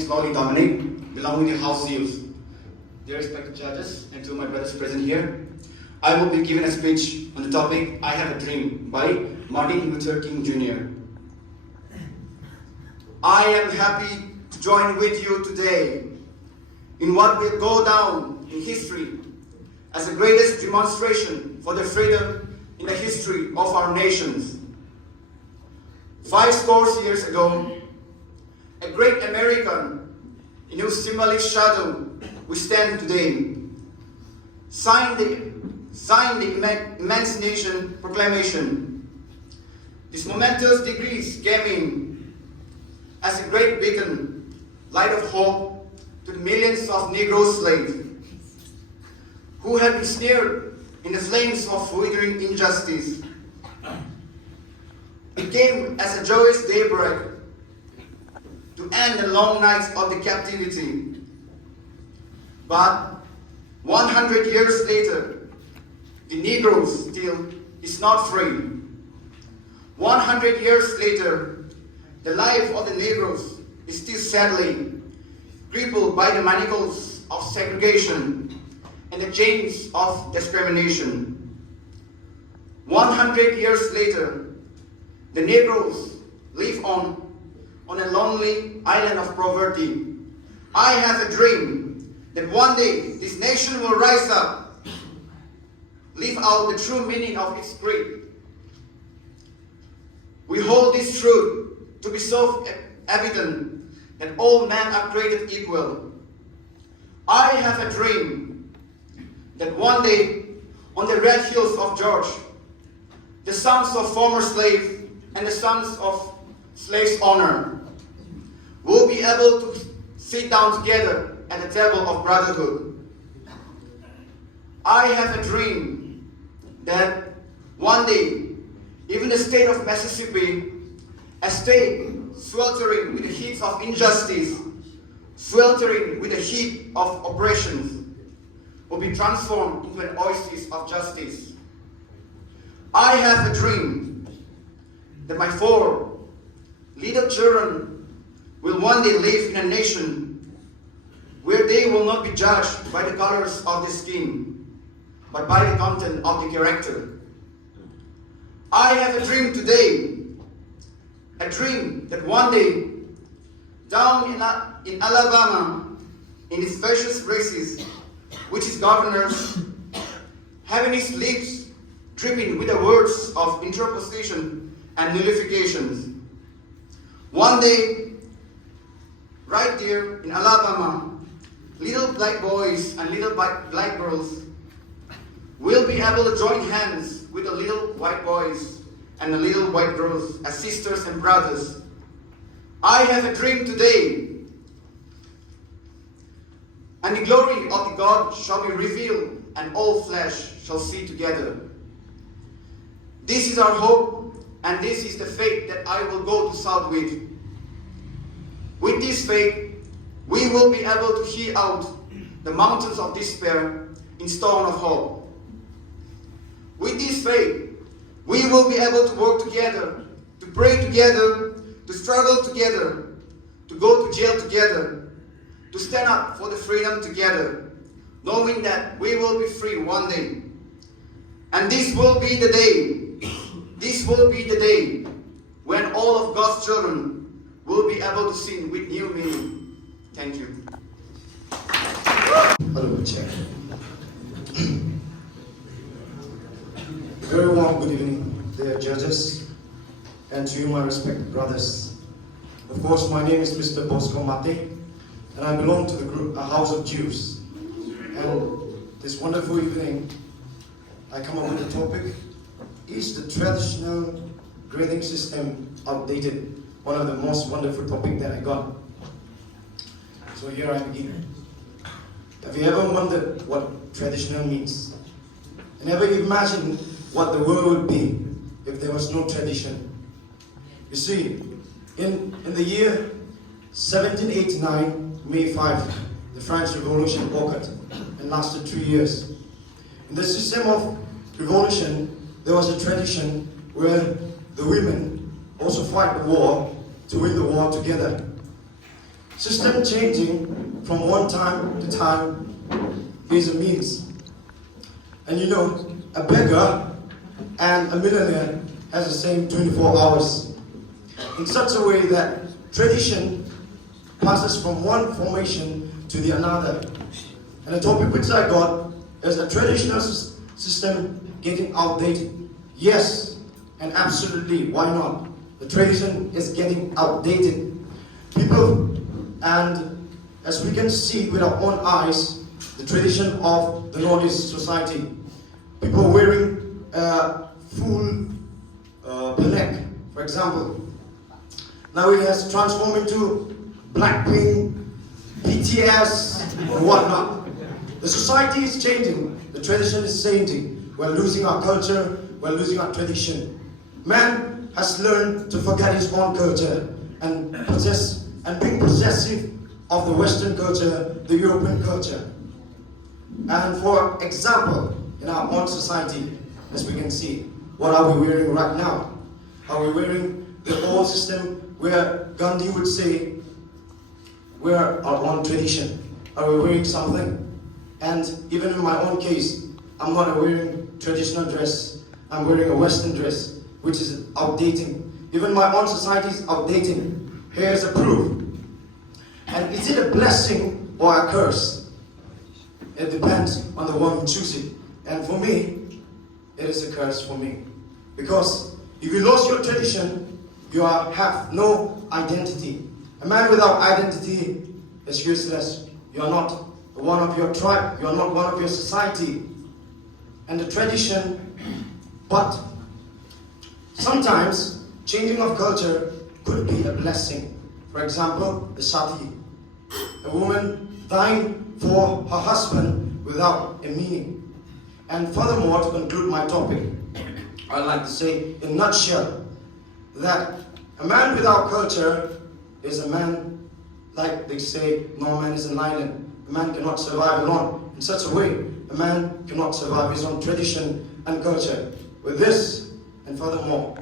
Slowly Dominic, belonging to House Youth. Dear respected judges and to my brothers present here, I will be giving a speech on the topic I Have a Dream by Martin Luther King Jr. I am happy to join with you today in what will go down in history as the greatest demonstration for the freedom in the history of our nations. 50 years ago, a great American in whose symbolic shadow we stand today signed the Emancipation Proclamation. This momentous decree came in as a great beacon, light of hope to the millions of Negro slaves who had been snared in the flames of withering injustice. It came as a joyous daybreak to end the long nights of the captivity. But 100 years later, the Negro still is not free. 100 years later, the life of the Negroes is still sadly crippled by the manacles of segregation and the chains of discrimination. 100 years later, the Negroes live on a lonely island of poverty. I have a dream that one day this nation will rise up, live out the true meaning of its creed. We hold this truth to be so evident that all men are created equal. I have a dream that one day on the red hills of George, the sons of former slaves and the sons of slaves' honor will be able to sit down together at the table of brotherhood. I have a dream that one day, even the state of Mississippi, a state sweltering with the heat of injustice, sweltering with the heat of oppression, will be transformed into an oasis of justice. I have a dream that my 4 little children will one day live in a nation where they will not be judged by the colors of their skin, but by the content of the character. I have a dream today, a dream that one day, down in Alabama, in its vicious races, which is governors, having his lips dripping with the words of interposition and nullifications. One day, right there in Alabama, little black boys and little black girls will be able to join hands with the little white boys and the little white girls as sisters and brothers. I have a dream today, and the glory of the God shall be revealed, and all flesh shall see together. This is our hope, and this is the faith that I will go to South with. With this faith, we will be able to hew out the mountains of despair in stone of hope. With this faith, we will be able to work together, to pray together, to struggle together, to go to jail together, to stand up for the freedom together, knowing that we will be free one day. And this will be the day when all of God's children will be able to sing with new meaning. Thank you. Hello, Chair. Very warm good evening, dear judges, and to you, my respected brothers. Of course, my name is Mr. Bosco Mate, and I belong to the group A House of Jews. And this wonderful evening, I come up with the topic: is the traditional grading system outdated? One of the most wonderful topics that I got. So here I begin. Have you ever wondered what traditional means? And ever imagined what the world would be if there was no tradition? You see, in the year 1789, May 5, the French Revolution occurred and lasted 3 years. In the system of revolution, there was a tradition where the women also fight the war to win the war together. System changing from one time to time is a means. And you know, a beggar and a millionaire has the same 24 hours. In such a way that tradition passes from one formation to the another. And the topic which I got is the traditional system getting outdated. Yes, and absolutely, why not? The tradition is getting outdated. People, and as we can see with our own eyes, the tradition of the Nordic society. People wearing full panek, for example. Now it has transformed into Blackpink, BTS, or whatnot. The society is changing. The tradition is changing. We're losing our culture. We're losing our tradition. Man has learned to forget his own culture and being possessive of the Western culture, the European culture. And for example, in our own society, as we can see, what are we wearing right now? Are we wearing the old system where Gandhi would say, we're our own tradition? Are we wearing something? And even in my own case, I'm not wearing traditional dress. I'm wearing a Western dress, which is outdating. Even my own society is outdating. Here's a proof. And is it a blessing or a curse? It depends on the one who chooses it. And for me, it is a curse for me. Because if you lose your tradition, you have no identity. A man without identity is useless. You are not one of your tribe. You are not one of your society. And the tradition, but sometimes changing of culture could be a blessing. For example, the sati. A woman dying for her husband without a meaning. And furthermore, to conclude my topic, I'd like to say in a nutshell that a man without culture is a man, like they say, no man is an island. A man cannot survive alone. In such a way, a man cannot survive his own tradition and culture. With this, and furthermore,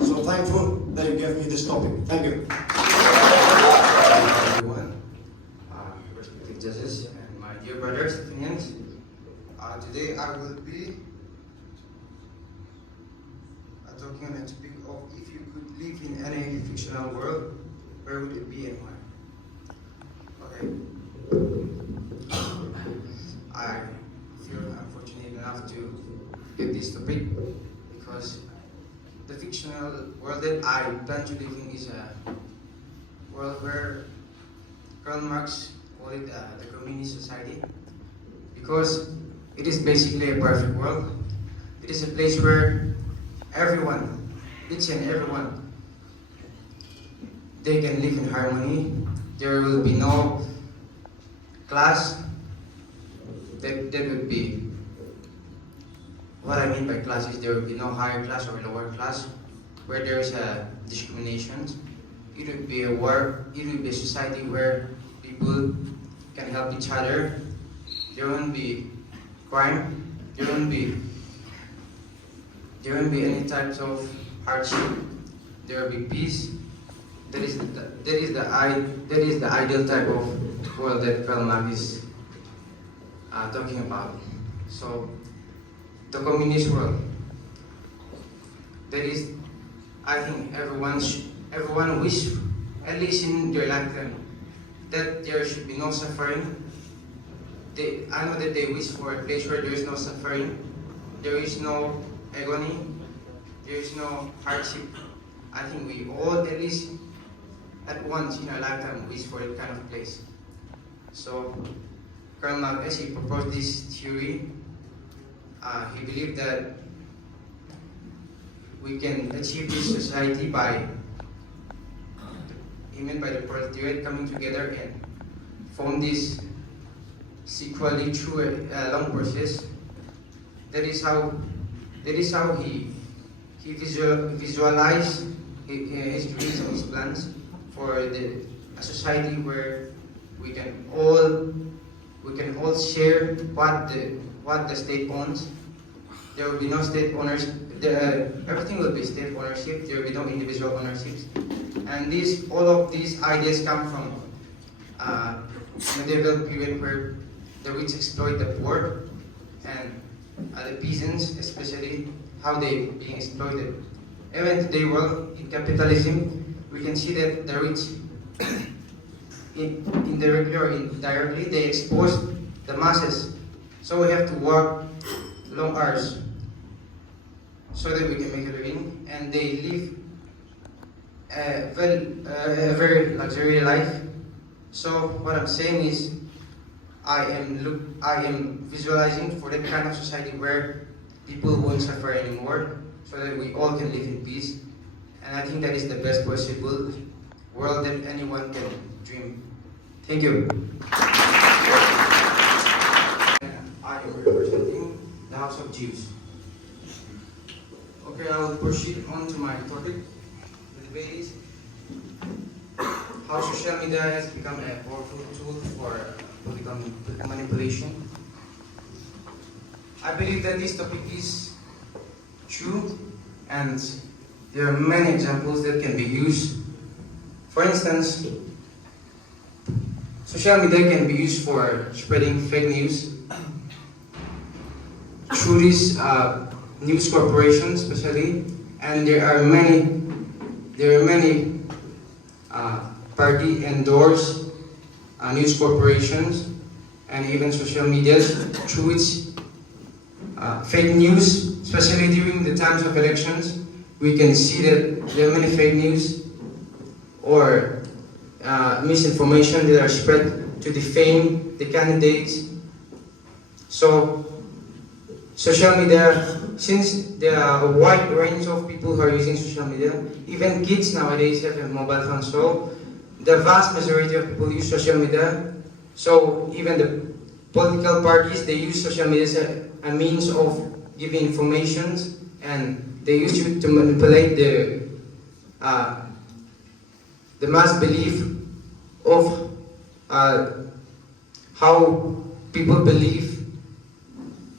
so thankful that you gave me this topic. Thank you. Everyone, respected judges and my dear brothers, Athenians. Today I will be talking on a topic of if you could live in any fictional world, where would it be and why? Okay. I feel unfortunate enough to get this topic because the fictional world that I plan to live in is a world where Karl Marx called it the communist society, because it is basically a perfect world. It is a place where everyone, each and everyone, they can live in harmony. There will be no class. That would be, what I mean by class is there will be no higher class or lower class, where there is a discrimination. It would be a world, it would be a society where people can help each other. There won't be crime. There won't be any types of hardship. There will be peace. That is the ideal type of world that Karl Marx is talking about. So the communist world. That is, I think everyone wish, at least in their lifetime, that there should be no suffering. I know that they wish for a place where there is no suffering, there is no agony, there is no hardship. I think we all, at least at once in our lifetime, wish for that kind of place. So Karl Marx, as he proposed this theory, he believed that we can achieve this society by the proletariat coming together and form this sequally through a long process. That is how he visualized his dreams and his plans for a society where we can all share what the state owns. There will be no state owners. Everything will be state ownership. There will be no individual ownerships. And all of these ideas come from medieval period where the rich exploit the poor, and the peasants especially, how they being exploited. Even today, well, in capitalism, we can see that the rich, indirectly or indirectly, they expose the masses. So we have to work long hours so that we can make a living, and they live a very luxury life. So what I'm saying is, I am visualizing for that kind of society where people won't suffer anymore, so that we all can live in peace. And I think that is the best possible world that anyone can dream. Thank you. I am representing the House of Jews. Okay, I'll proceed on to my topic. The debate is how social media has become a powerful tool for political manipulation. I believe that this topic is true, and there are many examples that can be used. For instance, social media can be used for spreading fake news through these news corporations, especially, and there are many party endorsed news corporations and even social media through which fake news, especially during the times of elections, we can see that there are many fake news or misinformation that are spread to defame the candidates. So social media, since there are a wide range of people who are using social media, even kids nowadays have a mobile phone, so the vast majority of people use social media. So even the political parties, they use social media as a means of giving information, and they use it to manipulate the mass belief of how people believe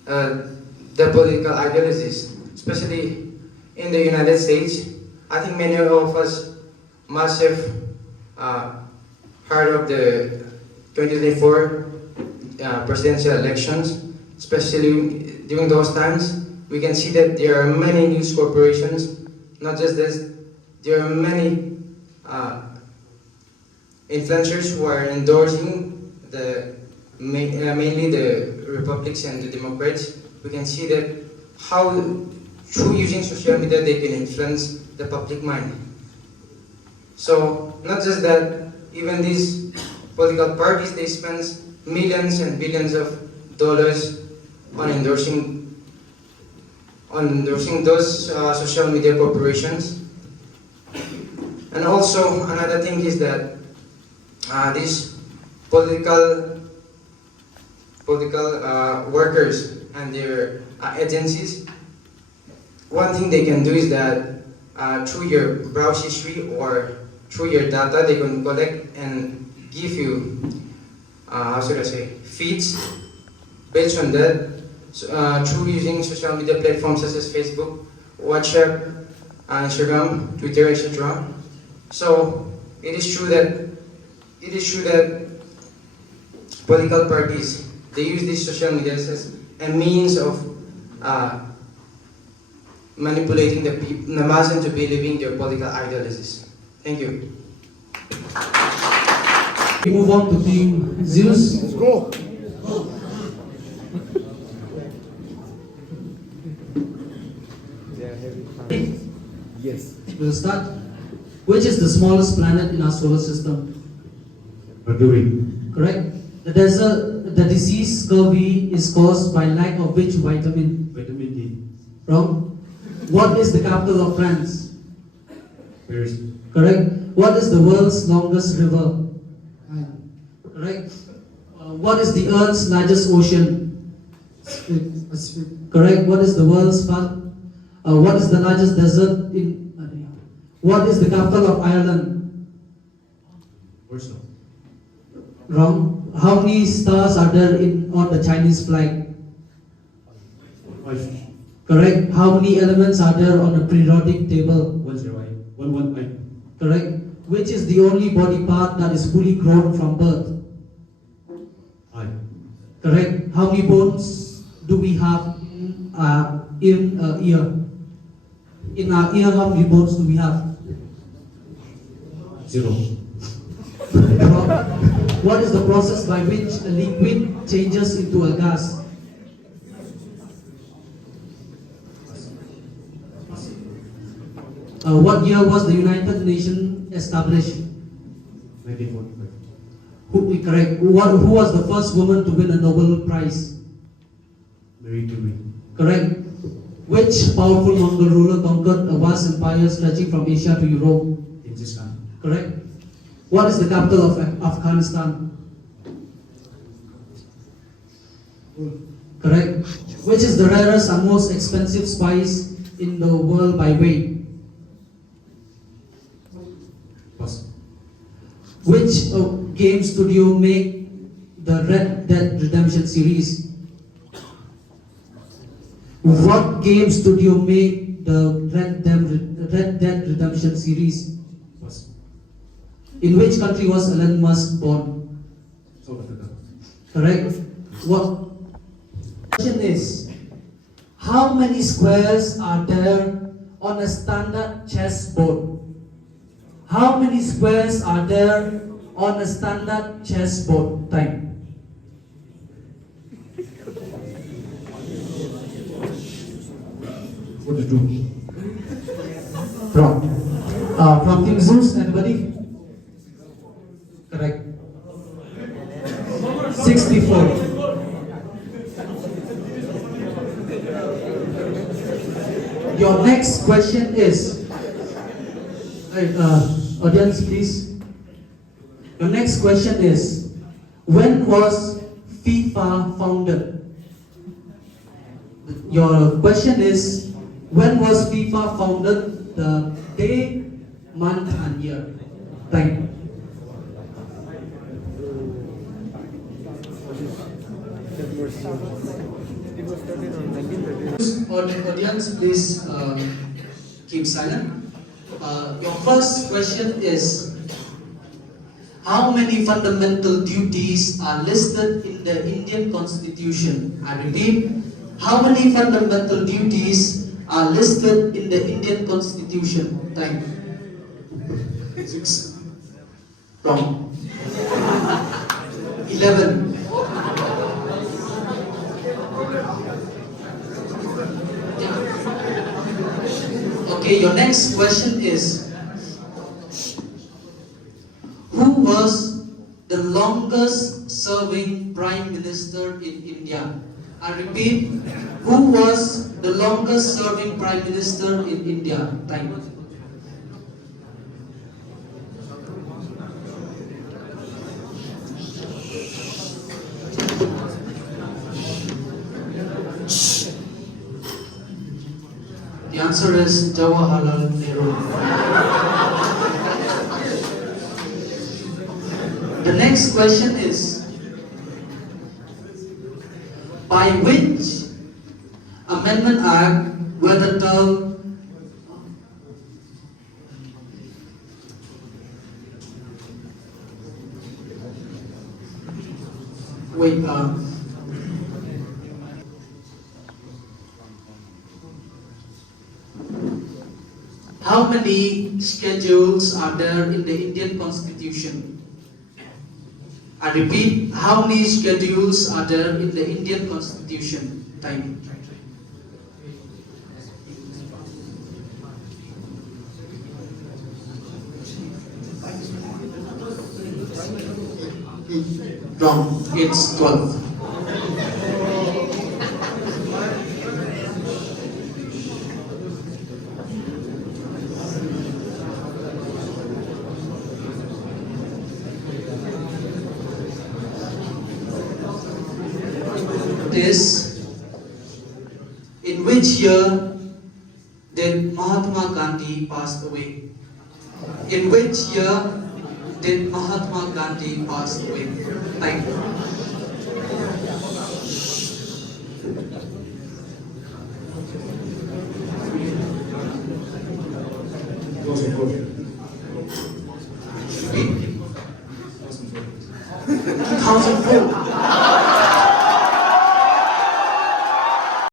the political ideologies, especially in the United States. I think many of us must have heard of the 2024 presidential elections, especially during those times. We can see that there are many news corporations. Not just this, there are many influencers who are endorsing mainly the Republicans and the Democrats. We can see that how through using social media they can influence the public mind. So not just that, even these political parties, they spend millions and billions of dollars on endorsing those social media corporations. And also another thing is that these political workers and their agencies, one thing they can do is that through your browse history or through your data, they can collect and give you, how should I say, feeds based on that, through using social media platforms such as Facebook, WhatsApp, Instagram, Twitter, etc. So it is true that political parties, they use these social media as a means of manipulating the mass into believing their political ideologies. Thank you. We move on to Team Zeus. Let's go. Yes. We'll start. Which is the smallest planet in our solar system? Mercury. Correct. The disease scurvy is caused by lack of which vitamin? Vitamin D. Wrong. What is the capital of France? Paris. Correct. What is the world's longest river? Correct. What is the Earth's largest ocean? Correct. What is the world's what is the largest desert in? What is the capital of Ireland? Warsaw. Wrong. How many stars are there on the Chinese flag? 5. Correct. How many elements are there on the periodic table? 108. 118. Correct. Which is the only body part that is fully grown from birth? Eye. Correct. How many bones do we have in ear? In our ear, how many bones do we have? 0. What is the process by which a liquid changes into a gas? What year was the United Nations established? 1945. Correct. Who was the first woman to win a Nobel Prize? Mary Curie. Correct. Which powerful Mongol ruler conquered a vast empire stretching from Asia to Europe? Genghis Khan. Correct. What is the capital of Afghanistan? Correct. Which is the rarest and most expensive spice in the world by weight? Pass. Which game studio make the Red Dead Redemption series? What game studio made the Red Dead Redemption series? Pass. In which country was Elon Musk born? South Africa. Correct. What question is, how many squares are there on a standard chessboard? How many squares are there on a standard chessboard? Time. What to do? From Team Zeus, anybody? Correct. 64. Your next question is, audience please. Your next question is, when was FIFA founded? Your question is, when was FIFA founded? The day, month and year. Thank you. Audience, please keep silent. Your first question is, how many fundamental duties are listed in the Indian Constitution? I repeat, how many fundamental duties are listed in the Indian Constitution? Thank you. 6. Wrong. 11. Okay, your next question is, who was the longest serving Prime Minister in India? I repeat, who was the longest serving Prime Minister in India? Time. The answer is Jawaharlal Nehru. The next question is, by which Amendment Act were the term how many schedules are there in the Indian Constitution? I repeat, how many schedules are there in the Indian Constitution? Time. Wrong. It's 12. Is, in which year did Mahatma Gandhi pass away? In which year did Mahatma Gandhi pass away? Thank you. Shillong.